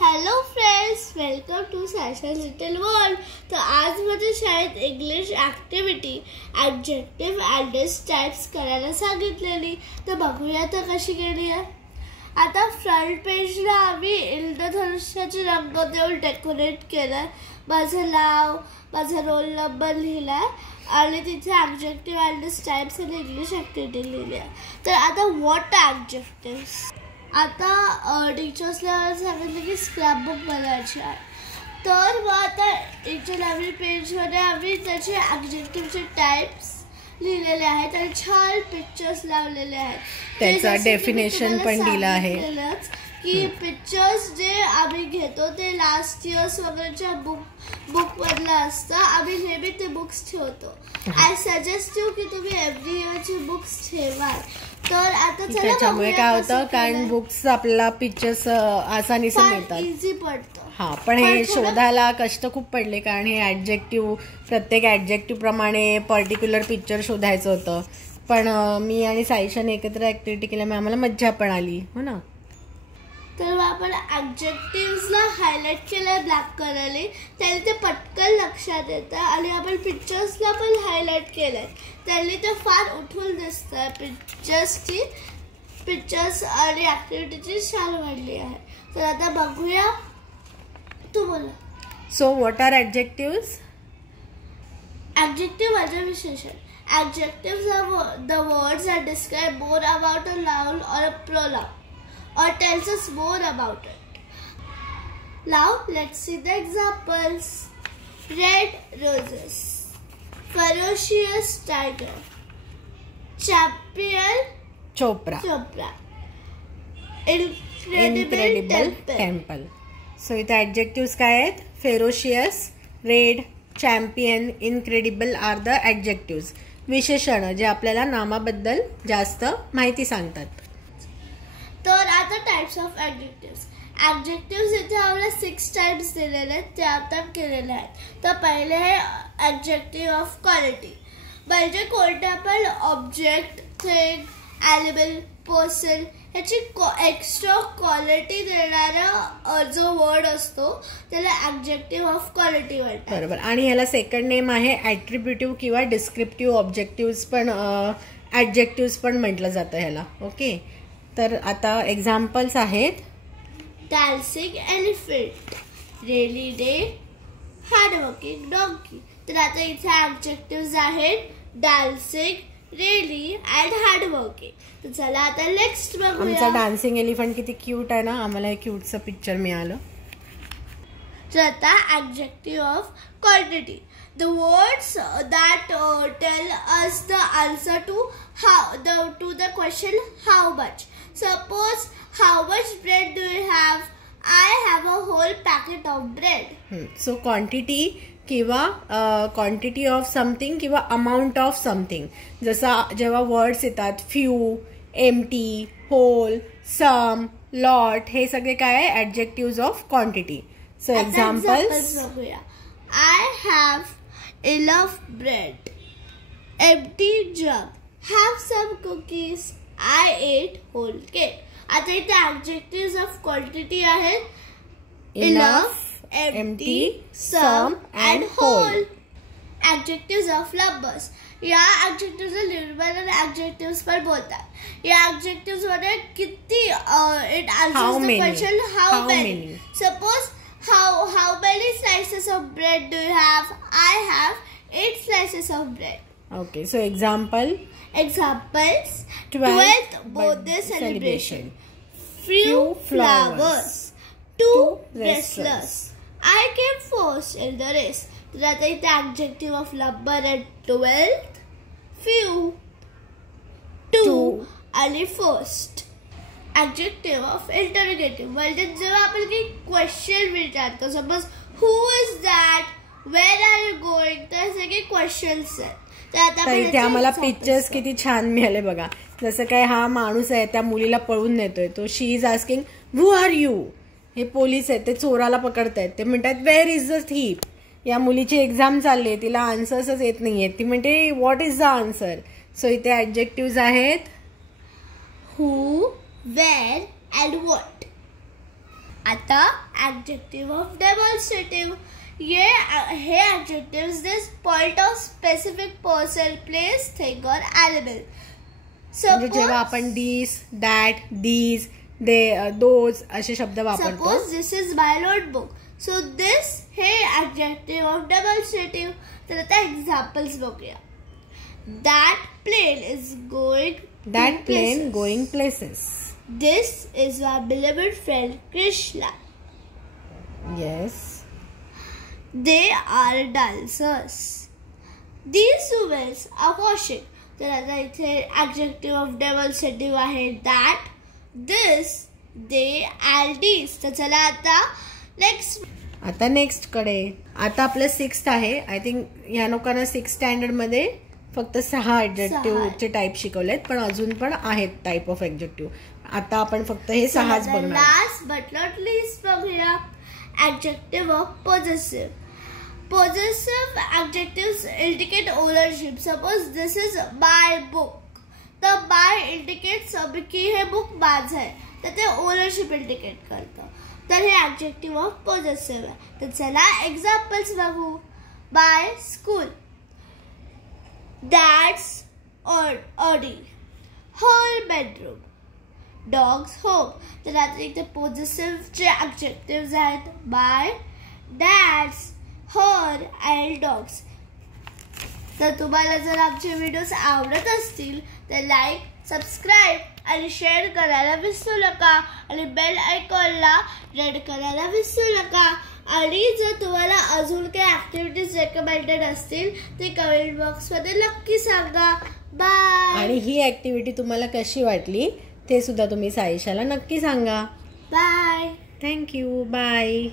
Hello friends, welcome to Saisha little world. तर आज माझ्या शाळेत English activity adjective address types करायला सांगितलेली. तर बघूया तर कशी केली आहे. आता फ्रंट पेजला आम्ही इंद्रधनुष्याचे रंग देऊन डेकोरेट केलं. माझं नाव, माझा रोल नंबर लिहिला आणि तिथे ॲडजेक्टिव्ह ॲड्रेस टाइप्स आणि इंग्लिश ॲक्टिव्हिटी लिहिली आहे. तर आता व्हॉट ॲडजेक्टिव्स. आता टीचर्सला सांगितलं की स्क्रॅपबुक बनवायची आहे. तर मग आता एकच्या नवीन पेजमध्ये आम्ही त्याचे ॲडजेक्टिव्हचे टाइप्स लिहिलेले आहेत आणि छान पिक्चर्स लावलेले आहेत. त्याचा डेफिनेशन पण दिला आहे की पिक्चर्स जे आम्ही घेतो ते लास्ट इयर्स वगैरेच्या बुक मधलं असतं. आम्ही नेहमी ते बुक्स ठेवतो. आय सजेस्ट यू की तुम्ही एव्हरी इयरची बुक्स ठेवा. तर आता त्याच्यामुळे काय होतं, कारण बुक्स आपल्याला पिक्चर्स आसानीसे मिळतात, इझी पडतं. हा, पण हे शोधायला कष्ट खूप पडले, कारण हे ॲडजेक्टिव्ह प्रत्येक ॲडजेक्टिव्ह प्रमाणे पर्टिक्युलर पिक्चर शोधायचं होतं. पण मी आणि सायशाने एकत्र ॲक्टिव्हिटी केल्यामुळे आम्हाला मज्जा पण आली, हो ना. तर आपण ॲडजेक्टिव्हजला हायलाइट केलंय ब्लॅक कलरने, त्याने ते पटकन लक्षात येतं. आणि आपण पिक्चर्सला पण हायलाइट केलंय, त्याने ते फार उठून दिसतं. पिक्चर्स आणि ॲक्टिव्हिटीची छान वाढली आहे. तर आता बघूया, तू बोला. So what are adjectives? Adjective म्हणजे विशेषण. Adjectives are the words that describe more about a noun or a pronoun or tells us more about it. Now let's see the examples. Red roses, ferocious tiger, champion Chopra, incredible temple. So इथे adjectives काय आहेत? Ferocious, red, champion, incredible are the adjectives. विशेषण जे आपल्याला नामाबद्दल जास्त माहिती सांगतात. तर आता टाइप्स ऑफ ॲडजेक्टिव्हज. ॲडजेक्टिव्हज इथे आम्हाला 6 टाइप्स दिलेले आहेत, ते आता केलेले आहेत. तर पहिले आहे ॲडजेक्टिव्ह ऑफ क्वालिटी. म्हणजे कोणत्या पण ऑब्जेक्ट, थिंग, ॲनिमल, पर्सन ह्याची एक्स्ट्रा क्वालिटी देणारा जो वर्ड असतो त्याला ॲडजेक्टिव्ह ऑफ क्वालिटी म्हणतात. बरोबर. आणि ह्याला सेकंड नेम आहे ॲट्रिब्युटिव्ह किंवा डिस्क्रिप्टिव्ह ऑब्जेक्टिव्ह पण, ॲडजेक्टिव्ह पण म्हटलं जातं ह्याला. ओके, तर आता एक्झाम्पल्स आहेत. Dancing elephant, rainy day, hardworking donkey. तर आता इथे ॲडजेक्टिव्ह आहेत डान्सिंग, रेली अँड हार्डवर्किंग. तर चला आता नेक्स्ट बघूया. आमचा डान्सिंग एलिफंट किती क्यूट आहे ना, आम्हाला एक क्यूटचं पिक्चर मिळालं. तर आता adjective of quantity. The words that tell us the answer to the question how much. Suppose how much bread do you have? I have a whole packet of bread. So quantity किंवा quantity of something किंवा amount of something. जसं जेव्हा words येतात few, empty, whole, some, lot, हे सगळे काय आहे? Adjectives of quantity. So examples बघूया. I have enough bread, empty jug, have some cookies, I ate whole cake. आता इथे ॲडजेक्टिव्हज ऑफ क्वांटिटी आहेत enough, empty, some and whole. Adjectives of numbers. या adjectives numeral adjectives पण बोलतात. या adjectives मध्ये किती it answers the question how many. Suppose how many slices of bread do you have? I have 8 slices of bread. Okay, so examples. 12th birthday celebration. Few flowers. 2 wrestlers. I came first in the race. तर आता इथे adjective of number आहे 12th, few, 2 आणि first. Adjective of interrogative म्हणजे जेव्हा आपण काही question विचारतो, suppose who is that, where are you going, तर सगळे क्वेश्चन्स आहेत. तर इथे आम्हाला पिक्चर्स किती छान मिळाले बघा. जसं काय हा माणूस आहे, त्या मुलीला पळून नेतोय, तो she is asking who are you. हे पोलीस आहेत, ते चोराला पकडतायत, ते म्हणतात वेअर इज द थीफ. या मुलीची एक्झाम चालली आहे, तिला आन्सर्सच येत नाहीयेत, ती म्हणते what is the answer. So इथे ॲडजेक्टिव्हज आहेत हू, वेअर अँड व्हॉट. आता ऍडजेक्टिव्ह ऑफ डेमॉन्स्ट्रेटिव्ह. हे adjectives this point of specific person, place, thing और एनिमल. म्हणजे जेव्हा आपण this, that, these, they, those असे शब्द वापरतो. Suppose this is my notebook. So this हे ऍडजेक्टिव्ह ऑफ डेमॉन्स्ट्रेटिव्ह. तर आता एक्झाम्पल्स बघूया. That plane is going. That plane going places. This is my beloved friend Krishna. Yes. They are dancers. These women are washing. तर आता इथे adjective of demonstrative आहे that, this, they and these. तर चला आता next कडे. आता आपलं 6th आहे. आय थिंक या लोकांना 6th स्टँडर्ड मध्ये फक्त 6 ऍडजेक्टिव्हचे टाईप शिकवलेत, पण अजून पण आहेत टाईप ऑफ ऍडजेक्टिव्ह. आता आपण फक्त हे 6च बघणार. लास्ट बट नॉट लिस्ट बघूया adjective of possessive. Possessive adjectives indicate ownership. Suppose this is my book. तर बाय इंडिकेट्स की हे बुक माझं आहे, तर ते ओनरशिप इंडिकेट करतं. तर हे ऍडजेक्टिव्ह ऑफ पॉझेसिव्ह आहे. तर चला एक्झाम्पल्स बघू. By school. Dad's Audi. Her bedroom. Dog's home. तर आता इथे पॉझेसिव्हचे ऍडजेक्टिव्स आहेत bye, dad's, her and dogs. तर तुम्हाला जर आमचे व्हिडिओज आवडत असतील तर लाईक, सबस्क्राईब आणि शेअर करायला विसरू नका आणि बेल आयकॉनला रेड करायला विसरू नका. आणि जर तुम्हाला अजून काही ऍक्टिव्हिटीज रेकमेंडेड असतील ते कमेंट बॉक्समध्ये नक्की सांगा. बाय. आणि ही ऍक्टिव्हिटी तुम्हाला कशी वाटली ते सुद्धा तुम्ही साईशाला नक्की सांगा. बाय. थँक्यू. बाय.